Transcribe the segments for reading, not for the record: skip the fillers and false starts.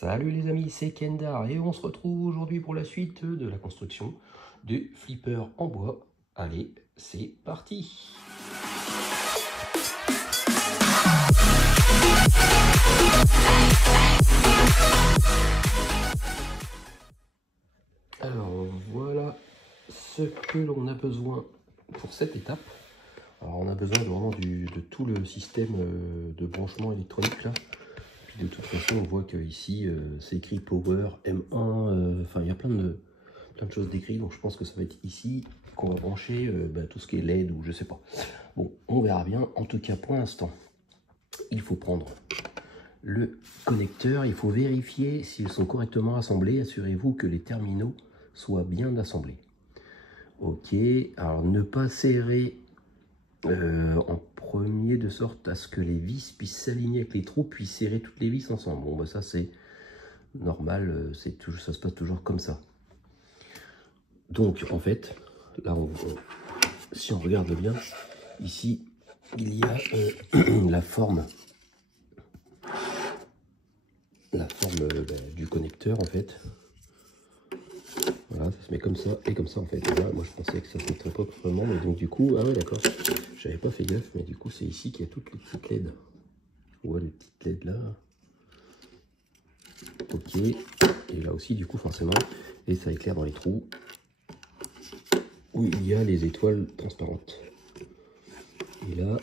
Salut les amis, c'est Kendar et on se retrouve aujourd'hui pour la suite de la construction du flipper en bois. Allez, c'est parti! Alors voilà ce que l'on a besoin pour cette étape. Alors on a besoin vraiment de tout le système de branchement électronique là. De toute façon, on voit que ici c'est écrit Power M1, enfin il y a plein de choses décrites, donc je pense que ça va être ici qu'on va brancher tout ce qui est LED ou je sais pas. Bon, on verra bien. En tout cas, pour l'instant, il faut prendre le connecteur, il faut vérifier s'ils sont correctement assemblés. Assurez-vous que les terminaux soient bien assemblés. Ok, alors ne pas serrer en premier de sorte à ce que les vis puissent s'aligner avec les trous puis serrer toutes les vis ensemble. Bon bah ça c'est normal, ça se passe toujours comme ça. Donc en fait là si on regarde bien ici il y a la forme du connecteur en fait. Voilà, ça se met comme ça et comme ça en fait. Là, moi je pensais que ça se mettrait pas proprement, mais donc du coup, ah ouais d'accord, j'avais pas fait gaffe, mais du coup c'est ici qu'il y a toutes les petites LED. On voit les petites LED là. Ok, et là aussi du coup forcément, et ça éclaire dans les trous où il y a les étoiles transparentes. Et là,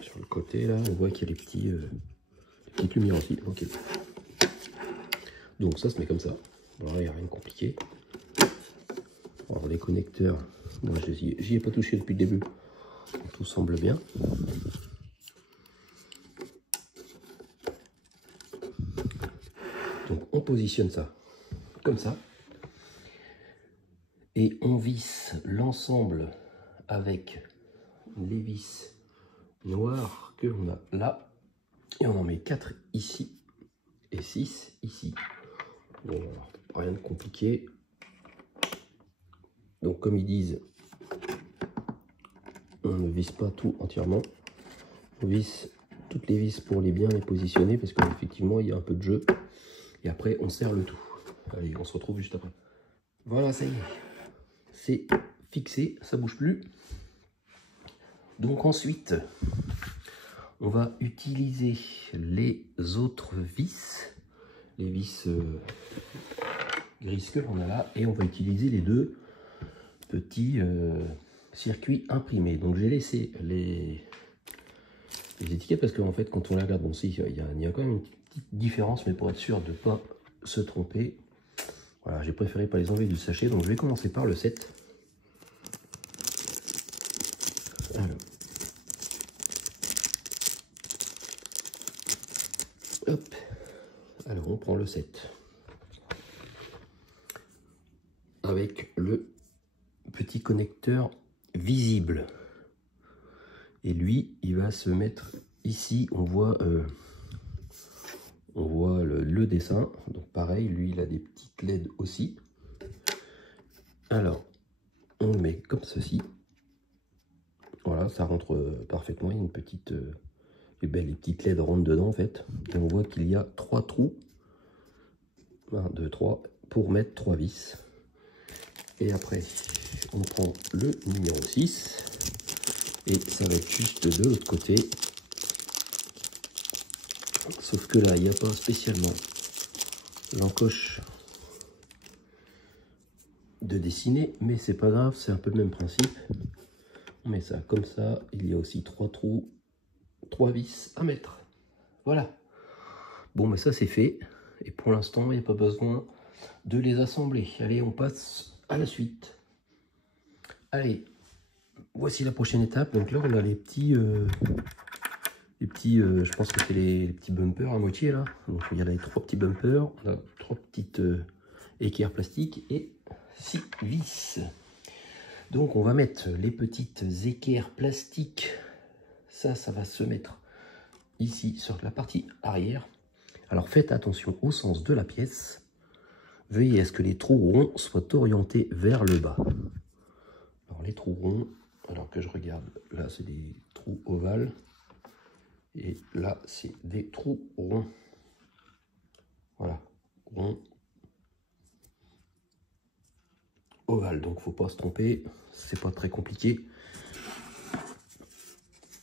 sur le côté là, on voit qu'il y a les petites lumières aussi. Ok. Donc ça se met comme ça. Voilà, il n'y a rien de compliqué. Alors les connecteurs, moi j'y ai pas touché depuis le début. Tout semble bien. Donc on positionne ça comme ça. Et on visse l'ensemble avec les vis noires que l'on a là. Et on en met 4 ici et 6 ici. Bon, alors, rien de compliqué. Donc comme ils disent, on ne visse pas tout entièrement. On visse toutes les vis pour bien les positionner parce qu'effectivement il y a un peu de jeu. Et après on serre le tout. Allez, on se retrouve juste après. Voilà, ça y est. C'est fixé, ça bouge plus. Donc ensuite, on va utiliser les autres vis. Les vis grises que l'on a là. Et on va utiliser les deux petits circuits imprimés. Donc j'ai laissé les étiquettes parce qu'en fait quand on les regarde, bon si, il y a quand même une petite différence, mais pour être sûr de ne pas se tromper, voilà, j'ai préféré pas les enlever du sachet. Donc je vais commencer par le 7. Alors, hop, alors on prend le 7 avec le petit connecteur visible. Et lui, il va se mettre ici. On voit le dessin. Donc pareil, lui, il a des petites LED aussi. Alors, on le met comme ceci. Voilà, ça rentre parfaitement. Il y a une petite, les petites LED rentrent dedans en fait. Et on voit qu'il y a 3 trous. 1, 2, 3 pour mettre 3 vis. Et après, on prend le numéro 6. Et ça va être juste de l'autre côté. Sauf que là, il n'y a pas spécialement l'encoche de dessiner. Mais c'est pas grave, c'est un peu le même principe. On met ça comme ça. Il y a aussi 3 trous, 3 vis à mettre. Voilà. Bon, mais ça c'est fait. Et pour l'instant, il n'y a pas besoin de les assembler. Allez, on passe à la suite. Allez, voici la prochaine étape. Donc là, on a les petits, je pense que c'est les petits bumpers à moitié là. Donc il y a les 3 petits bumpers, on a 3 petites équerres plastiques et 6 vis. Donc on va mettre les petites équerres plastiques. Ça va se mettre ici sur la partie arrière. Alors faites attention au sens de la pièce. Veuillez à ce que les trous ronds soient orientés vers le bas. Alors les trous ronds, alors que je regarde, là c'est des trous ovales. Et là, c'est des trous ronds. Voilà, rond, ovale. Donc, faut pas se tromper. C'est pas très compliqué.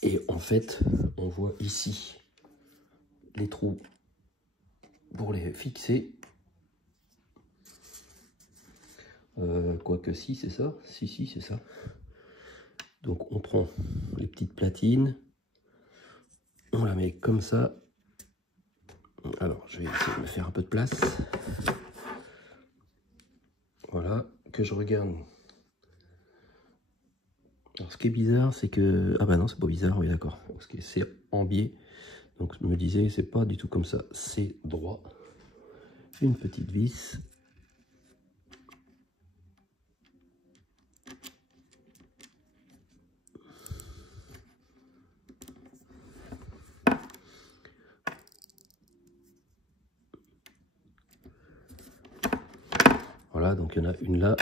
Et en fait, on voit ici les trous pour les fixer. Quoique si, c'est ça. Si, c'est ça. Donc, on prend les petites platines. On la met comme ça. Alors, je vais essayer de me faire un peu de place. Voilà, que je regarde. Alors, ce qui est bizarre, c'est que... Ah bah non, c'est pas bizarre, oui d'accord. Parce que c'est en biais. Donc, je me disais, c'est pas du tout comme ça. C'est droit. Une petite vis. Voilà, donc il y en a une là.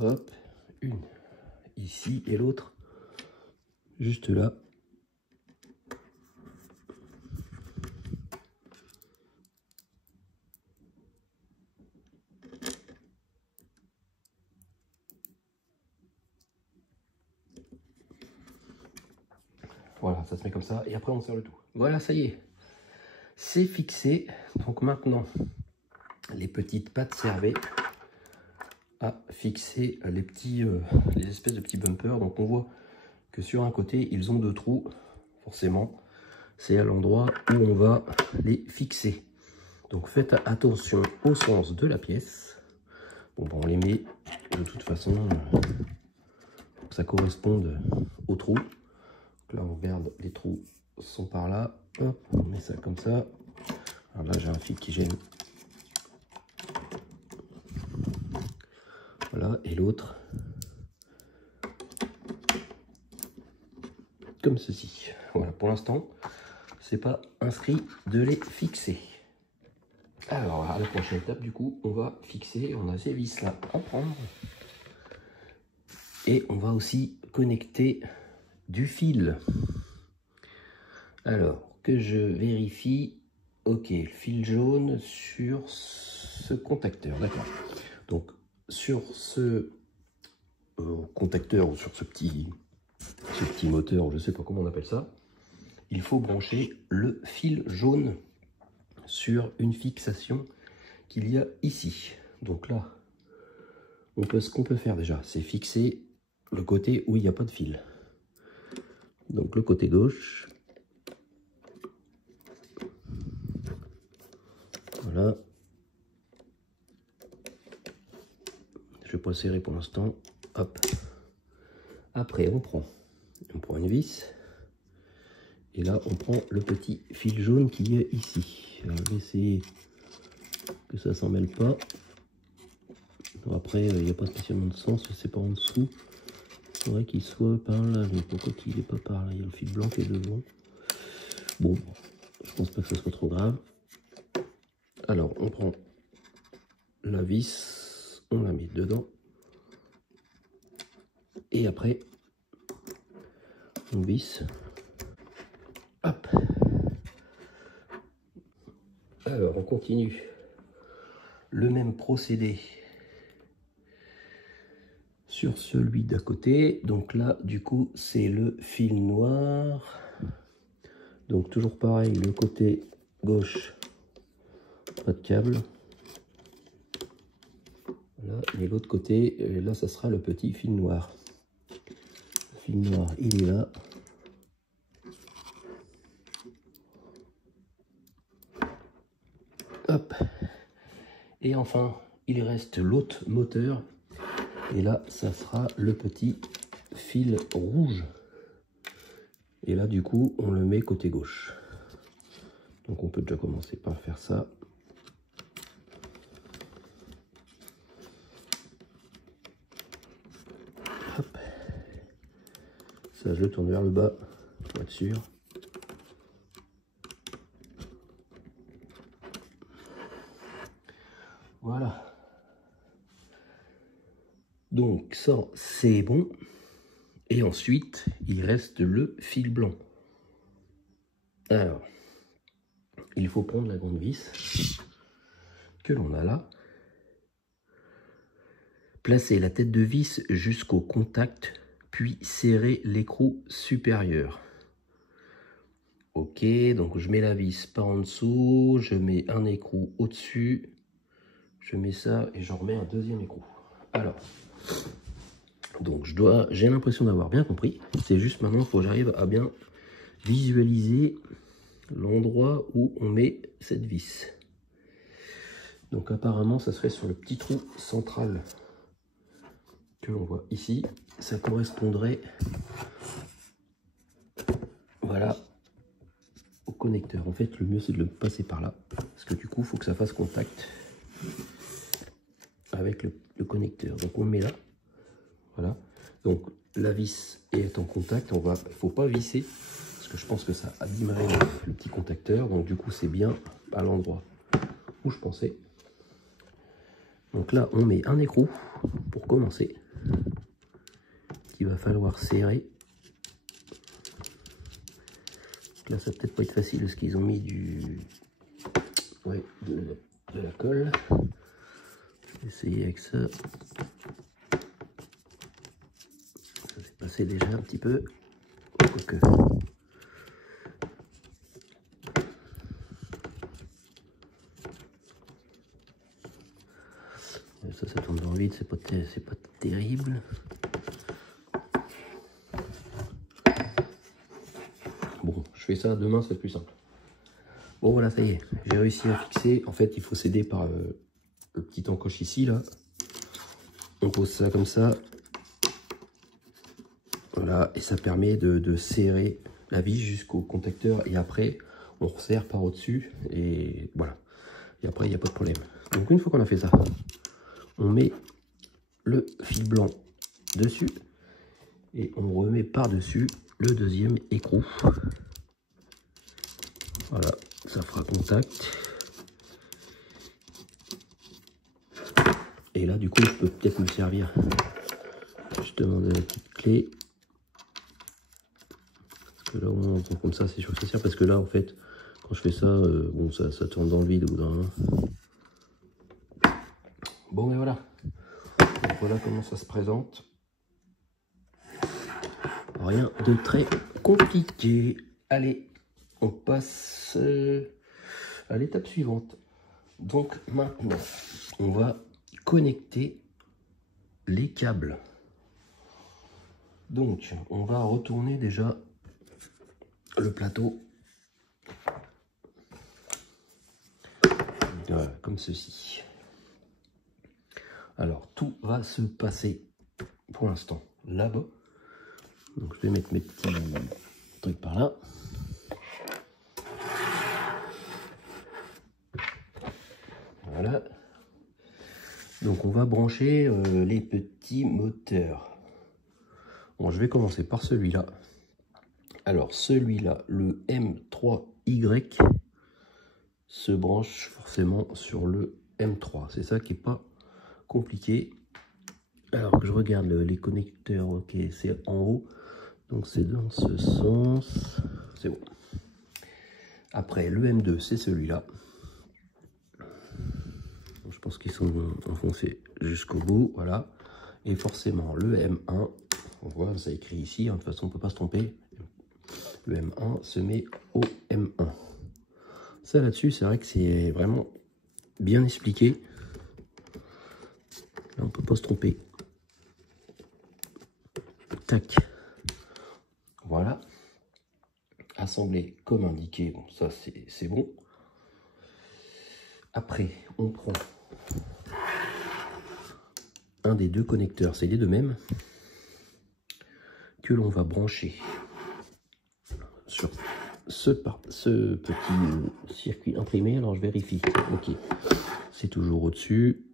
Hop, une ici et l'autre juste là. Voilà, ça se met comme ça et après on serre le tout. Voilà, ça y est, c'est fixé. Donc maintenant, les petites pattes servaient à fixer les petits, les espèces de petits bumpers. Donc on voit que sur un côté, ils ont 2 trous, forcément. C'est à l'endroit où on va les fixer. Donc faites attention au sens de la pièce. Bon, ben, on les met de toute façon pour que ça corresponde au trou. Donc là, on regarde, les trous sont par là. Hop, on met ça comme ça. Alors là, j'ai un fil qui gêne. Voilà, et l'autre comme ceci. Voilà, pour l'instant, c'est pas inscrit de les fixer. Alors, à la prochaine étape, du coup, on va fixer, on a ces vis là à prendre. Et on va aussi connecter du fil. Alors, que je vérifie. Ok, fil jaune sur ce contacteur, d'accord. Donc, sur ce contacteur ou sur ce petit moteur, je ne sais pas comment on appelle ça, il faut brancher le fil jaune sur une fixation qu'il y a ici. Donc là, ce qu'on peut faire déjà, c'est fixer le côté où il n'y a pas de fil. Donc le côté gauche. Voilà. Je vais pas serrer pour l'instant. Hop. Après, on prend une vis. Et là, on prend le petit fil jaune qui est ici. Alors, je vais essayer que ça s'en mêle pas. Bon, après, il n'y a pas spécialement de sens, c'est pas en dessous. Il faudrait qu'il soit par là. Mais pourquoi qu'il n'est pas par là? Il y a le fil blanc qui est devant. Bon, je pense pas que ce soit trop grave. Alors, on prend la vis, on la met dedans. Et après, on visse. Hop. Alors, on continue le même procédé sur celui d'à côté. Donc là, du coup, c'est le fil noir. Donc toujours pareil, le côté gauche, pas de câble. Voilà. Et l'autre côté, là, ça sera le petit fil noir. Le fil noir, il est là. Hop. Et enfin, il reste l'autre moteur. Et là, ça sera le petit fil rouge. Et là, du coup, on le met côté gauche. Donc, on peut déjà commencer par faire ça. Ça, je le tourne vers le bas pour être sûr. Voilà. Donc ça, c'est bon. Et ensuite, il reste le fil blanc. Alors, il faut prendre la grande vis que l'on a là. Placer la tête de vis jusqu'au contact, puis serrer l'écrou supérieur. Ok, donc je mets la vis par en dessous, je mets un écrou au-dessus, je mets ça et j'en remets un deuxième écrou. Alors, donc j'ai l'impression d'avoir bien compris. C'est juste maintenant, il faut que j'arrive à bien visualiser l'endroit où on met cette vis. Donc apparemment, ça serait sur le petit trou central que l'on voit ici. Ça correspondrait, voilà, au connecteur. En fait, le mieux, c'est de le passer par là. Parce que du coup, il faut que ça fasse contact avec le connecteur. Donc on le met là. Voilà. Donc la vis est en contact. Il ne faut pas visser. Parce que je pense que ça abîmerait le petit contacteur. Donc du coup, c'est bien à l'endroit où je pensais. Donc là, on met un écrou pour commencer. Qu'il va falloir serrer. Là, ça va peut-être pas être facile parce qu'ils ont mis de la colle. Je vais essayer avec ça. Ça s'est passé déjà un petit peu. Quoique. Ça tombe dans le vide, c'est pas terrible. Bon, je fais ça demain, c'est plus simple. Bon voilà, ça y est, j'ai réussi à fixer. En fait, il faut s'aider par le petit encoche ici, là. On pose ça comme ça. Voilà, et ça permet de serrer la vis jusqu'au contacteur. Et après, on resserre par au-dessus. Et voilà. Et après, il n'y a pas de problème. Donc, une fois qu'on a fait ça, on met le fil blanc dessus. Et on remet par-dessus le deuxième écrou. Voilà, ça fera contact. Et là, du coup, je peux peut-être me servir justement de la petite clé. Parce que là, on prend comme ça, c'est sûr que ça sert. Parce que là, en fait, quand je fais ça, bon, ça tourne dans le vide au bout d'un moment. Bon, mais voilà. Donc, voilà comment ça se présente. Rien de très compliqué. Allez, on passe à l'étape suivante. Donc maintenant, on va connecter les câbles. Donc, on va retourner déjà le plateau. Voilà, comme ceci. Alors, tout va se passer pour l'instant là-bas. Donc, je vais mettre mes petits trucs par là. Voilà. Donc, on va brancher les petits moteurs. Bon, je vais commencer par celui-là. Alors, celui-là, le M3Y, se branche forcément sur le M3. C'est ça qui n'est pas compliqué. Alors que je regarde les connecteurs, ok, c'est en haut. Donc, c'est dans ce sens. C'est bon. Après, le M2, c'est celui-là. Je pense qu'ils sont enfoncés jusqu'au bout. Voilà. Et forcément, le M1, on voit, ça écrit ici. Hein, de toute façon, on ne peut pas se tromper. Le M1 se met au M1. Ça, là-dessus, c'est vrai que c'est vraiment bien expliqué. Là, on ne peut pas se tromper. Tac. Voilà. Assemblé comme indiqué. Bon, ça, c'est bon. Après, on prend un des deux connecteurs, c'est les deux mêmes, que l'on va brancher sur ce petit circuit imprimé. Alors je vérifie, ok, c'est toujours au-dessus,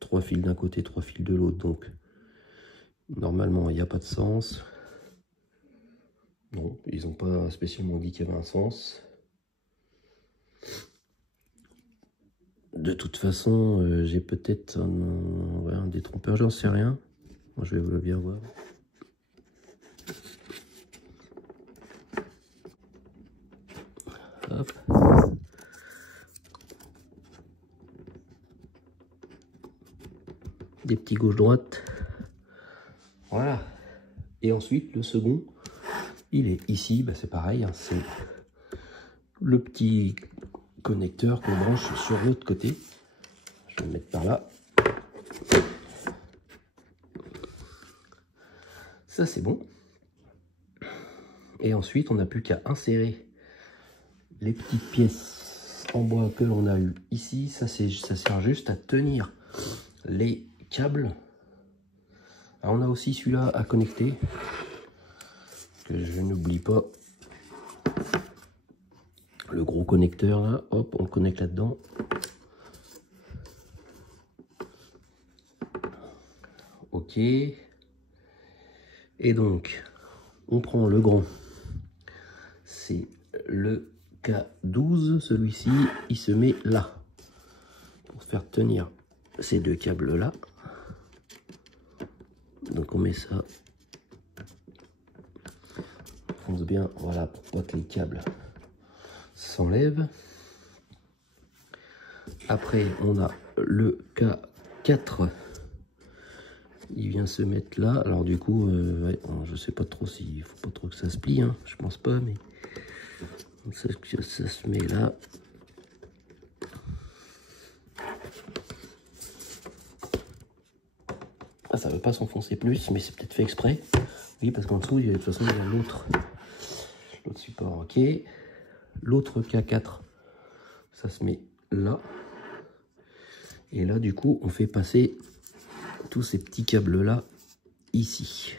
3 fils d'un côté, 3 fils de l'autre, donc normalement il n'y a pas de sens. Non, ils n'ont pas spécialement dit qu'il y avait un sens. De toute façon, j'ai peut-être un détrompeur, j'en sais rien. Moi, je vais bien voir. Hop. Des petits gauche-droite. Voilà. Et ensuite, le second, il est ici. Bah, c'est pareil, hein, c'est le petit connecteur qu'on branche sur l'autre côté. Je vais le mettre par là. Ça, c'est bon. Et ensuite, on n'a plus qu'à insérer les petites pièces en bois que l'on a eu ici. Ça sert juste à tenir les câbles. Alors, on a aussi celui-là à connecter, que je n'oublie pas. Le gros connecteur là, hop, on le connecte là-dedans. Ok. Et donc, on prend le grand. C'est le K12, celui-ci, il se met là. Pour faire tenir ces deux câbles là. Donc on met ça. On fonce bien, voilà, pour pas que les câbles s'enlèvent. Après, on a le K4. Il vient se mettre là. Alors du coup, ouais, je sais pas trop s'il faut pas trop que ça se plie, hein. Je pense pas, mais ça se met là. Ah, ça veut pas s'enfoncer plus, mais c'est peut-être fait exprès. Oui, parce qu'en dessous, de toute façon, il y a l'autre support. Ok. L'autre K4, ça se met là. Et là, du coup, on fait passer tous ces petits câbles là ici.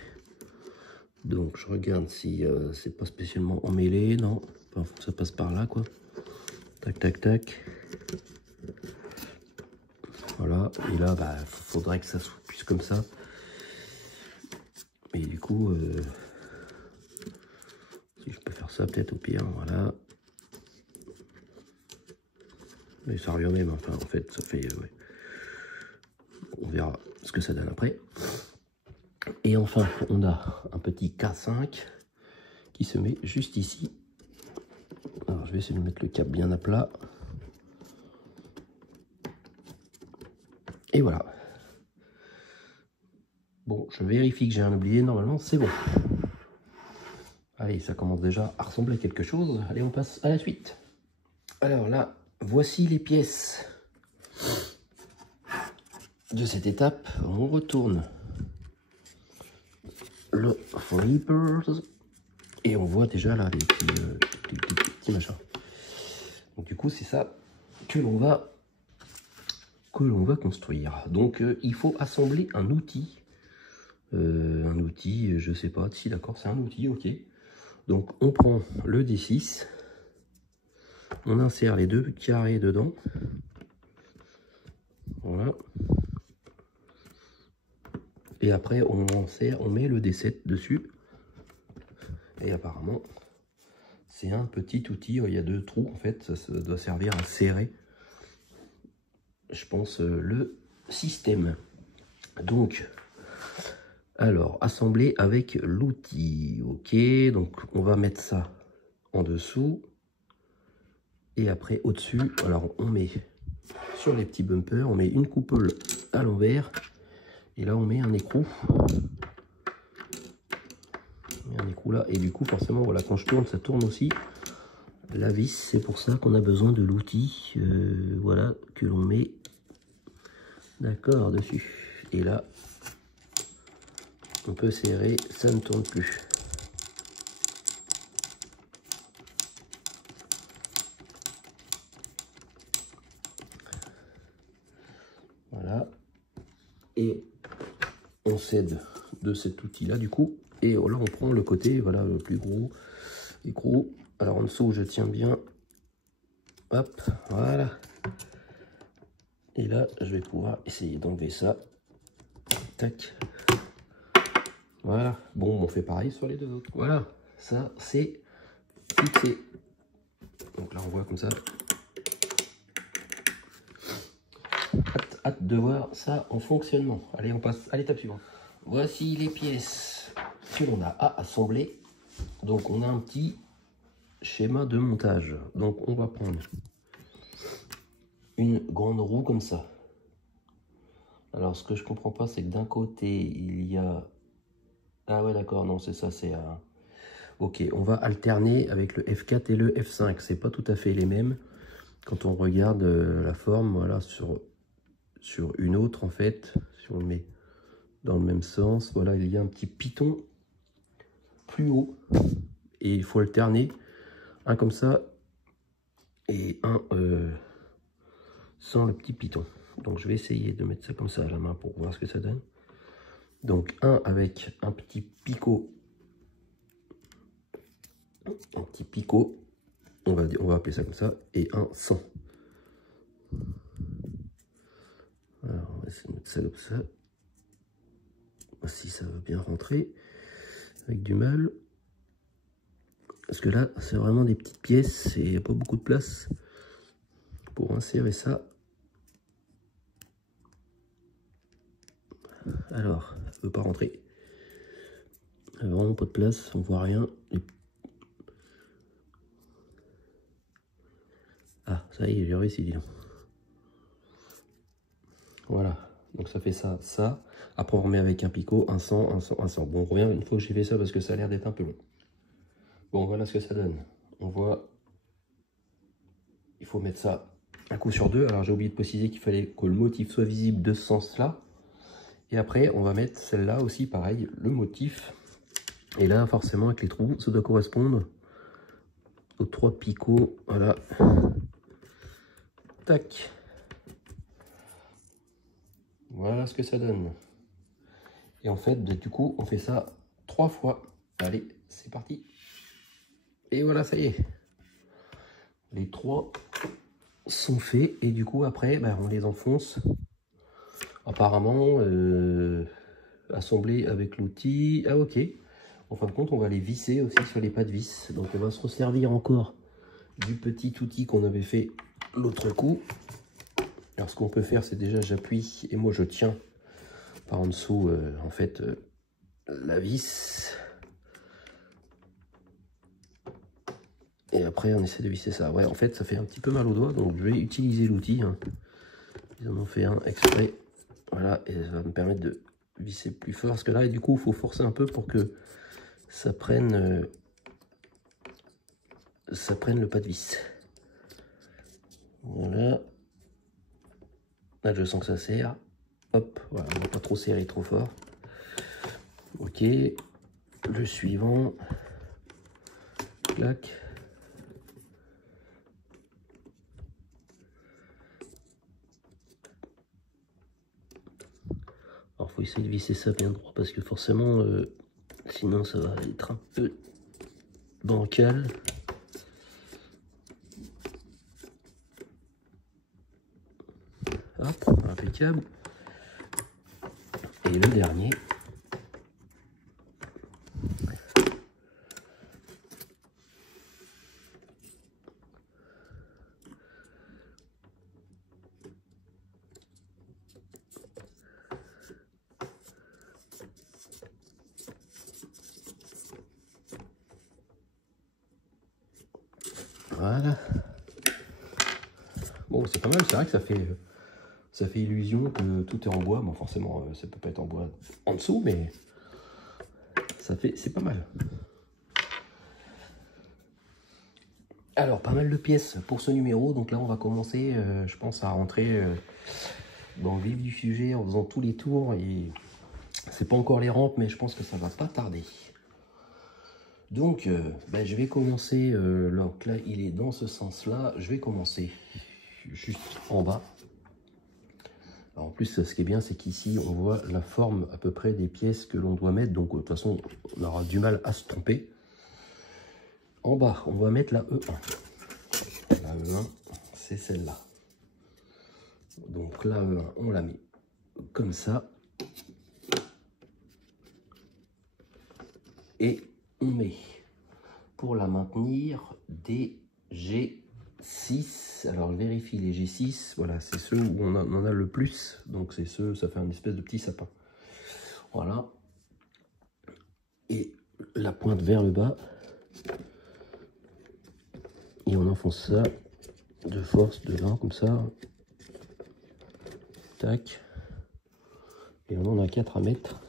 Donc je regarde si c'est pas spécialement emmêlé. Non, enfin, faut que ça passe par là, quoi. Tac tac tac. Voilà. Et là, bah, faudrait que ça soit plus comme ça. Et du coup, si je peux faire ça peut-être au pire, voilà. Mais ça revient même, enfin en fait ça fait ouais. On verra ce que ça donne après. Et enfin, on a un petit K5 qui se met juste ici. Alors, je vais essayer de mettre le câble bien à plat. Et voilà. Bon, je vérifie que j'ai rien oublié. Normalement, c'est bon. Allez, ça commence déjà à ressembler à quelque chose. Allez, on passe à la suite. Alors là, voici les pièces de cette étape. On retourne le flippers et on voit déjà là les petits machins. Donc du coup c'est ça que l'on va construire. Donc il faut assembler un outil, je sais pas si d'accord, c'est un outil, ok. Donc on prend le D6, on insère les deux carrés dedans, voilà. Et après, on met le D7 dessus. Et apparemment, c'est un petit outil. Il y a deux trous, en fait. Ça doit servir à serrer, je pense, le système. Donc, alors, assembler avec l'outil. Ok, donc on va mettre ça en dessous. Et après, au-dessus, alors on met sur les petits bumpers, on met une coupole à l'envers. Et là, on met un écrou. Un écrou là. Et du coup, forcément, voilà, quand je tourne, ça tourne aussi. La vis, c'est pour ça qu'on a besoin de l'outil. Voilà, que l'on met. D'accord, dessus. Et là, on peut serrer, ça ne tourne plus. Voilà. Et on s'aide de cet outil-là, du coup. Et là, on prend le côté, voilà, le plus gros écrou. Alors, en dessous, je tiens bien. Hop, voilà. Et là, je vais pouvoir essayer d'enlever ça. Tac. Voilà. Bon, on fait pareil sur les deux autres. Voilà. ça c'est fixé. Donc là on voit comme ça. Hâte de voir ça en fonctionnement. Allez, on passe à l'étape suivante. Voici les pièces que l'on a à assembler. Donc on a un petit schéma de montage. Donc on va prendre une grande roue comme ça. Alors ce que je comprends pas, c'est que d'un côté il y a... Ah ouais d'accord, non c'est ça, c'est un... Ok, on va alterner avec le F4 et le F5. C'est pas tout à fait les mêmes. Quand on regarde la forme, voilà, sur une autre en fait, si on le met dans le même sens, voilà, il y a un petit piton plus haut et il faut alterner un comme ça et un sans le petit piton. Donc je vais essayer de mettre ça comme ça à la main pour voir ce que ça donne. Donc un avec un petit picot, on va appeler ça comme ça, et un sans. Alors on va essayer de mettre ça comme ça. Voici, ça va bien rentrer avec du mal. Parce que là, c'est vraiment des petites pièces et il n'y a pas beaucoup de place pour insérer ça. Alors, ça ne veut pas rentrer. Il n'y a vraiment pas de place, on voit rien. Ah, ça y est, j'ai réussi, dis donc. Voilà, donc ça fait ça, ça. Après, on remet avec un picot, un 100, un 100, un 100. Bon, on revient une fois que j'ai fait ça parce que ça a l'air d'être un peu long. Bon, voilà ce que ça donne. On voit, il faut mettre ça un coup sur deux. Alors, j'ai oublié de préciser qu'il fallait que le motif soit visible de ce sens-là. Et après, on va mettre celle-là aussi, pareil, le motif. Et là, forcément, avec les trous, ça doit correspondre aux 3 picots. Voilà. Tac. Voilà ce que ça donne. Et en fait, du coup, on fait ça 3 fois. Allez, c'est parti. Et voilà, ça y est. Les 3 sont faits. Et du coup, après, bah, on les enfonce. Apparemment, assemblés avec l'outil. Ah, ok. En fin de compte, on va les visser aussi sur les pas de vis. Donc, on va se resservir encore du petit outil qu'on avait fait l'autre coup. Alors, ce qu'on peut faire, c'est déjà j'appuie et moi je tiens par en dessous, en fait, la vis. Et après, on essaie de visser ça. Ouais, en fait, ça fait un petit peu mal aux doigts, donc je vais utiliser l'outil. Hein. Ils en ont fait un exprès. Voilà, et ça va me permettre de visser plus fort. Parce que là, du coup, il faut forcer un peu pour que ça prenne le pas de vis. Voilà. Là, je sens que ça serre. Hop, voilà, on ne va pas trop serrer trop fort. Ok. Le suivant. Clac. Alors, faut essayer de visser ça bien droit parce que forcément, sinon, ça va être un peu bancal. Hop, impeccable. Et le dernier. Voilà. Bon, c'est pas mal, c'est vrai que ça fait illusion que tout est en bois. Bon, forcément, ça peut pas être en bois en dessous, mais c'est pas mal. Alors, pas mal de pièces pour ce numéro. Donc là, on va commencer, je pense, à rentrer dans le vif du sujet en faisant tous les tours. Et c'est pas encore les rampes, mais je pense que ça va pas tarder. Donc, je vais commencer. Donc là, il est dans ce sens-là. Je vais commencer juste en bas. Alors, en plus, ce qui est bien, c'est qu'ici, on voit la forme à peu près des pièces que l'on doit mettre. Donc, de toute façon, on aura du mal à se tromper. En bas, on va mettre la E1. La E1, c'est celle-là. Donc, la E1, on la met comme ça. Et on met pour la maintenir des G6. Alors, vérifie les G6. Voilà, c'est ceux où on en a le plus. Donc, c'est ceux, ça fait un espèce de petit sapin. Voilà. Et la pointe vers le bas. Et on enfonce ça de force dedans, comme ça. Tac. Et on en a 4 à mettre.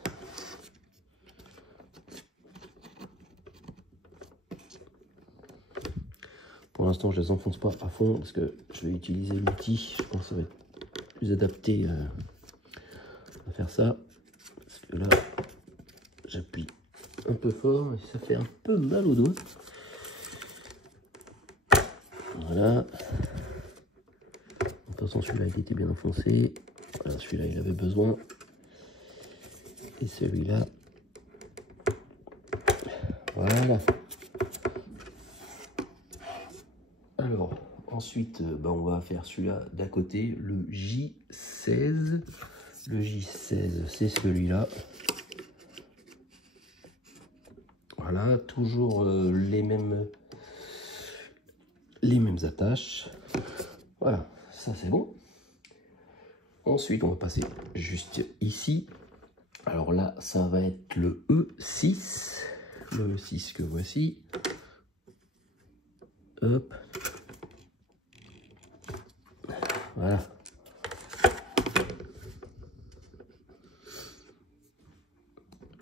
Pour l'instant, je les enfonce pas à fond parce que je vais utiliser l'outil. Je pense que ça va être plus adapté à faire ça. Parce que là, j'appuie un peu fort et ça fait un peu mal au doigt. Voilà. De toute façon, celui-là, il était bien enfoncé. Voilà, celui-là, il avait besoin. Et celui-là. Voilà. Alors, ensuite, on va faire celui-là d'à côté, le J16. Le J16, c'est celui-là. Voilà, toujours les mêmes attaches. Voilà, ça c'est bon. Ensuite, on va passer juste ici. Alors là, ça va être le E6. Le E6 que voici. Hop. Voilà.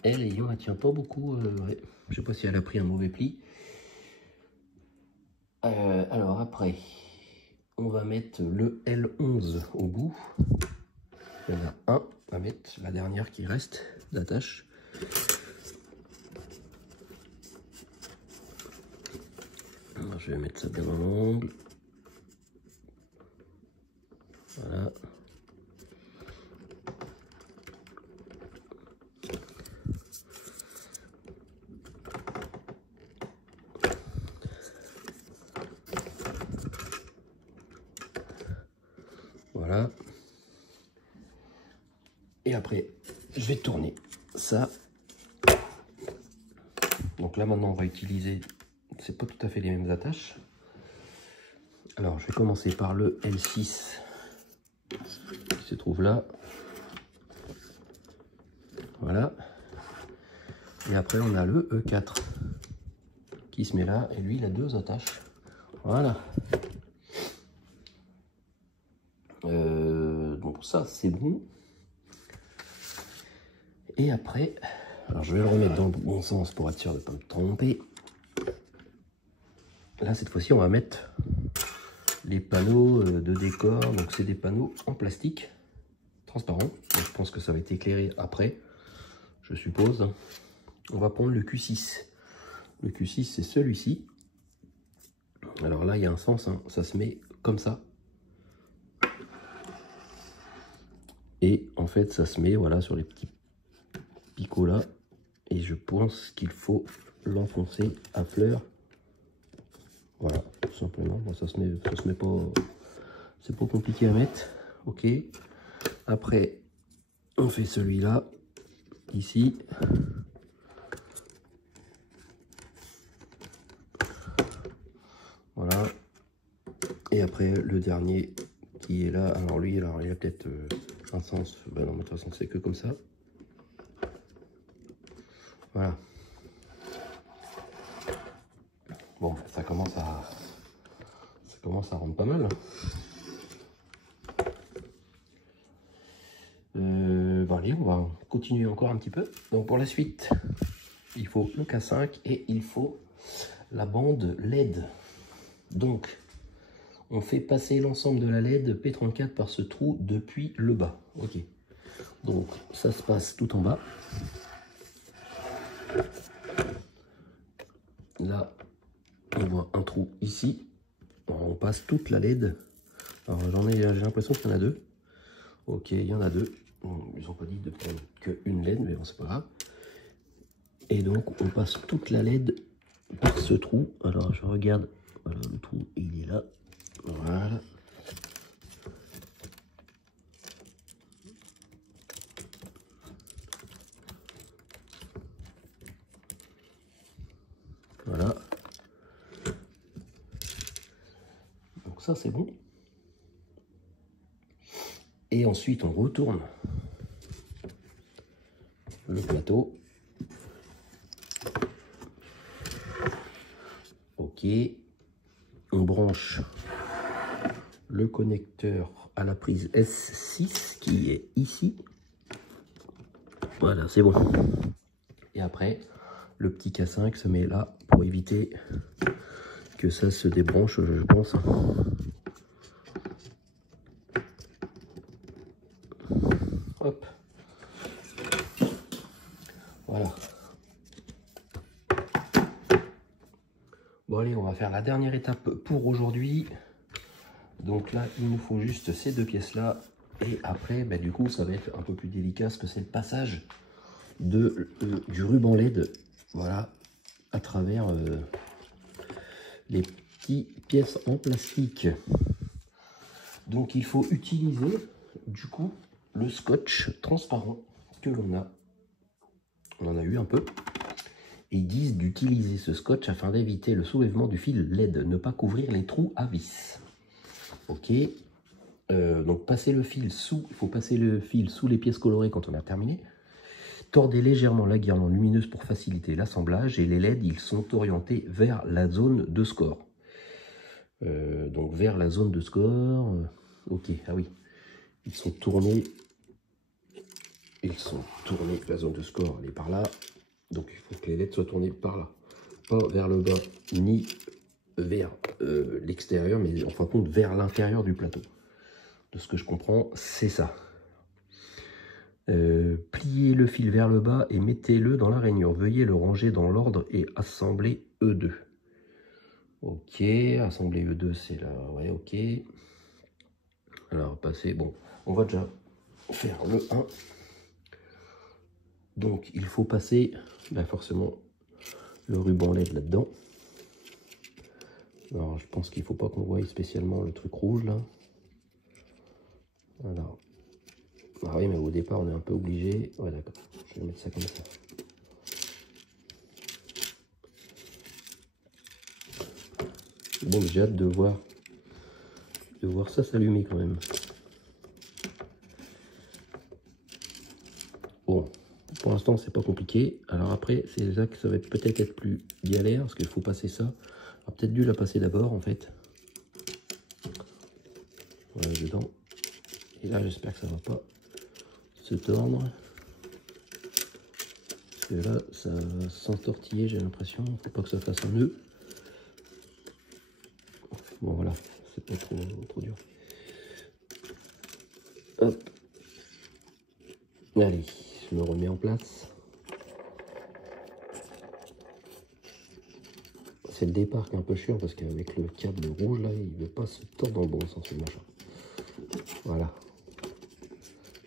Elle, elle tient pas beaucoup. Ouais. Je sais pas si elle a pris un mauvais pli. Alors après, on va mettre le L11 au bout. Il y en a un à mettre, la dernière qui reste d'attache. Alors, je vais mettre ça bien dans l'angle. Voilà. Voilà. Et après, je vais tourner ça. Donc là, maintenant, on va utiliser, c'est pas tout à fait les mêmes attaches. Alors, je vais commencer par le L6 qui se trouve là. Voilà. Et après, on a le E4 qui se met là. Et lui, il a 2 attaches. Voilà. Donc ça, c'est bon. Et après, alors je vais le remettre dans le bon sens pour être sûr de ne pas me tromper. Là, cette fois-ci, on va mettre les panneaux de décor. Donc, c'est des panneaux en plastique transparent. Donc, je pense que ça va être éclairé après, je suppose. On va prendre le Q6. Le Q6, c'est celui-ci. Alors là, il y a un sens, hein. Ça se met comme ça. Et en fait, ça se met voilà, sur les petits picots là. Et je pense qu'il faut l'enfoncer à fleur. Voilà, tout simplement. Bon, ça se met pas. C'est pas compliqué à mettre. Ok. Après, on fait celui-là, ici. Voilà. Et après, le dernier qui est là. Alors lui, alors, il a peut-être un sens. Ben non, mais de toute façon, c'est que comme ça. Voilà. Bon, ça commence à rendre pas mal. Bon, allez, on va continuer encore un petit peu. Donc pour la suite, il faut le K5 et il faut la bande LED. Donc, on fait passer l'ensemble de la LED P34 par ce trou depuis le bas. Ok. Donc, ça se passe tout en bas. Là, on voit un trou ici. Alors, on passe toute la LED. Alors, j'ai l'impression qu'il y en a 2. Ok, il y en a 2. Ils n'ont pas dit de prendre qu'une LED, mais bon, c'est pas grave. Et donc, on passe toute la LED par ce trou. Alors, je regarde. Voilà, le trou, il est là. Voilà. Voilà. ça c'est bon. Et ensuite on retourne le plateau. Ok. On branche le connecteur à la prise S6 qui est ici. Voilà, c'est bon. Et après, le petit K5 se met là pour éviter que ça se débranche, je pense. Hop. Voilà. Bon allez, on va faire la dernière étape pour aujourd'hui. Donc là, il nous faut juste ces deux pièces-là. Et après, du coup, ça va être un peu plus délicat parce que c'est le passage du ruban LED. Voilà, à travers les petites pièces en plastique. Donc il faut utiliser du coup le scotch transparent que l'on a. On en a eu un peu. Et ils disent d'utiliser ce scotch afin d'éviter le soulèvement du fil LED, ne pas couvrir les trous à vis. Ok. Donc passer le fil il faut passer le fil sous les pièces colorées quand on a terminé. Tordez légèrement la guirlande lumineuse pour faciliter l'assemblage et les LED ils sont orientés vers la zone de score. Donc vers la zone de score. Ok, ah oui, ils sont tournés. La zone de score elle est par là. Donc il faut que les LED soient tournés par là, pas vers le bas ni vers l'extérieur, mais en fin de compte vers l'intérieur du plateau. De ce que je comprends, c'est ça. Pliez le fil vers le bas et mettez-le dans la rainure. Veuillez le ranger dans l'ordre et assembler E2. Ok, assembler E2, c'est là. Ouais, ok. Alors, passer. Bon, on va déjà faire le 1. Donc, il faut passer forcément le ruban LED là-dedans. Alors, je pense qu'il ne faut pas qu'on voie spécialement le truc rouge là. Voilà. Ah oui, mais au départ, on est un peu obligé. Ouais, d'accord. Je vais mettre ça comme ça. Bon, j'ai hâte de voir ça s'allumer quand même. Bon, pour l'instant, c'est pas compliqué. Alors après, c'est là que ça va peut-être être plus galère, parce qu'il faut passer ça. On a peut-être dû la passer d'abord, en fait. Voilà, dedans. Et là, j'espère que ça va pas se tordre. Parce que là, ça va s'entortiller, j'ai l'impression. Faut pas que ça fasse un nœud. Bon, voilà, c'est pas trop dur. Hop. Allez, je me remets en place. C'est le départ qui est un peu chiant parce qu'avec le câble rouge là, il ne veut pas se tordre dans le bon sens le machin. Voilà.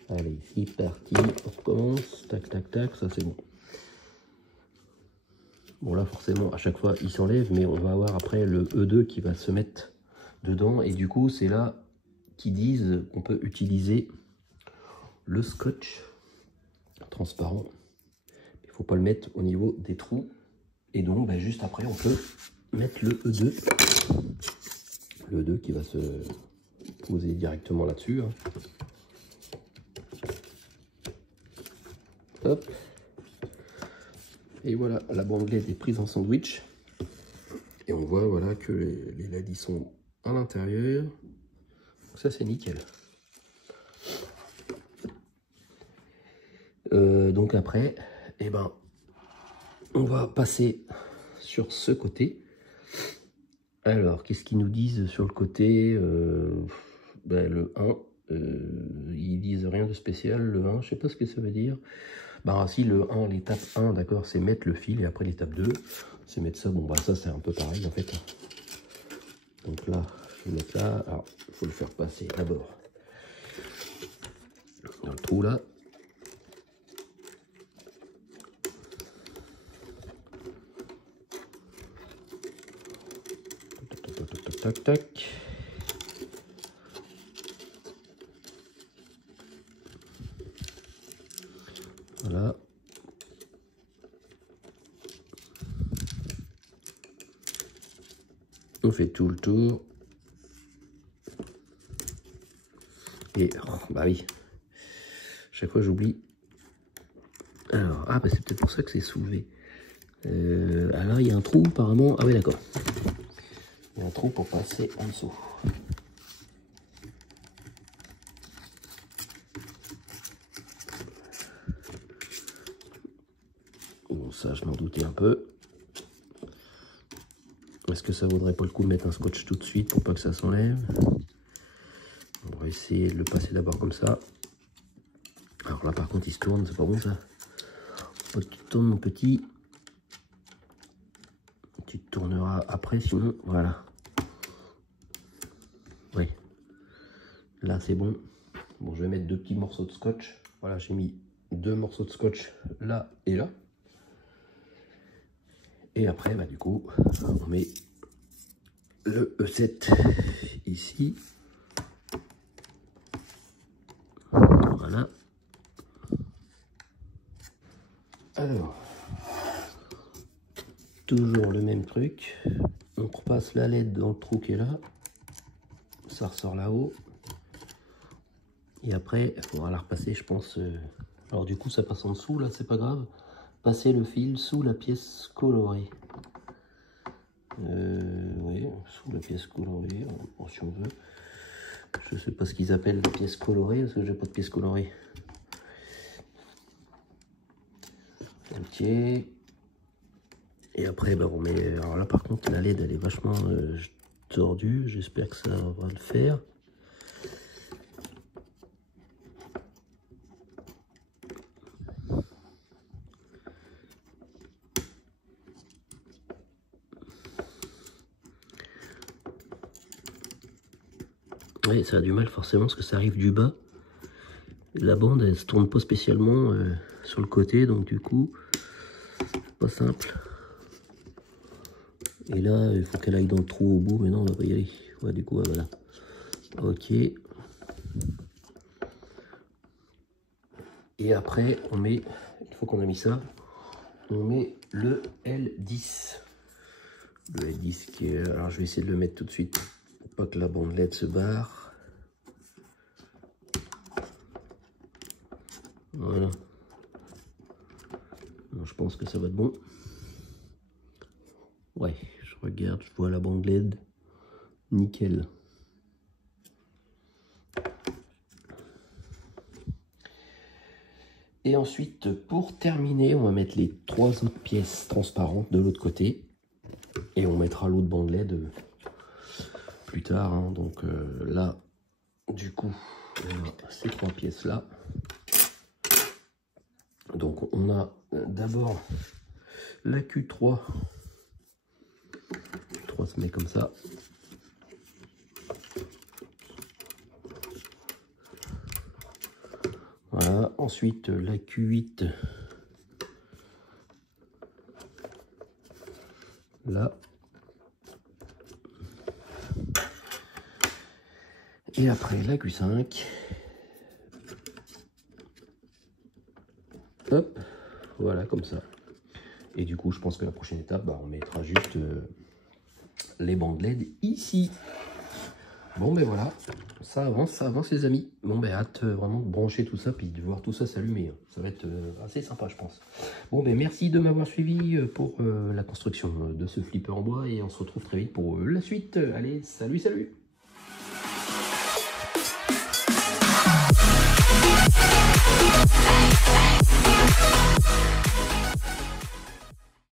Allez, c'est parti, on recommence. Tac, tac, tac, ça c'est bon. Bon là forcément à chaque fois il s'enlève, mais on va avoir après le E2 qui va se mettre dedans. Et du coup c'est là qu'ils disent qu'on peut utiliser le scotch transparent. Il ne faut pas le mettre au niveau des trous. Et donc juste après on peut mettre le E2. Le E2 qui va se poser directement là-dessus. Hein. Hop. Et voilà, la bande LED est prise en sandwich. Et on voit voilà que les LED ils sont à l'intérieur. Ça c'est nickel. Donc après, on va passer sur ce côté. Alors, qu'est-ce qu'ils nous disent sur le côté le 1, ils disent rien de spécial. Le 1, je sais pas ce que ça veut dire. Si le 1, l'étape 1, d'accord, c'est mettre le fil. Et après l'étape 2, c'est mettre ça. Bon, ça c'est un peu pareil en fait. Donc là, je vais mettre là. Alors, il faut le faire passer d'abord dans le trou là. Tac, tac. Voilà. On fait tout le tour. Et, oh, bah oui, chaque fois j'oublie. Alors, ah bah c'est peut-être pour ça que c'est soulevé. Alors il y a un trou apparemment. Ah oui d'accord. Il y a un trou pour passer en dessous. Bon ça je m'en doutais un peu. Est-ce que ça vaudrait pas le coup de mettre un scotch tout de suite pour pas que ça s'enlève? On va essayer de le passer d'abord comme ça. Alors là par contre il se tourne, c'est pas bon ça. Faut que tu tournes mon petit. Tu te tourneras après sinon, voilà. Oui. Là c'est bon. Bon je vais mettre 2 petits morceaux de scotch. Voilà j'ai mis 2 morceaux de scotch là et là. Et après bah du coup on met le E7 ici. Voilà. Alors, toujours le même truc. On repasse la LED dans le trou qui est là. Ça ressort là-haut. Et après, il faudra la repasser, je pense. Alors du coup, ça passe en dessous, là, c'est pas grave. Passer le fil sous la pièce colorée. Oui, sous la pièce colorée, si on veut. Je sais pas ce qu'ils appellent la pièce colorée, parce que j'ai pas de pièce colorée. Ok. Et après, bah, on met... Alors là, par contre, la LED, elle est vachement tordue. J'espère que ça va le faire. Oui, ça a du mal forcément, parce que ça arrive du bas. La bande, elle se tourne pas spécialement sur le côté, donc du coup, pas simple. Et là, il faut qu'elle aille dans le trou au bout, mais non, on va pas y aller. Ouais, du coup, voilà. Ok. Et après, on met, une fois qu'on a mis ça, on met le L10. Le L10 qui est... Alors, je vais essayer de le mettre tout de suite, pour pas que la bande LED se barre. Voilà. Alors, je pense que ça va être bon. Ouais, je regarde, je vois la bande LED. Nickel. Et ensuite, pour terminer, on va mettre les 3 autres pièces transparentes de l'autre côté. Et on mettra l'autre bande LED plus tard. Hein. Donc là, du coup, ces 3 pièces-là. Donc on a d'abord la Q3. Q3 se met comme ça. Voilà. Ensuite, la Q8. Là. Et après la Q5. Hop, voilà comme ça. Et du coup, je pense que la prochaine étape, bah, on mettra juste les bandes LED ici. Bon ben voilà, ça avance les amis. Bon ben hâte vraiment de brancher tout ça, puis de voir tout ça s'allumer. Ça va être assez sympa je pense. Bon ben merci de m'avoir suivi pour la construction de ce flipper en bois, et on se retrouve très vite pour la suite. Allez, salut salut.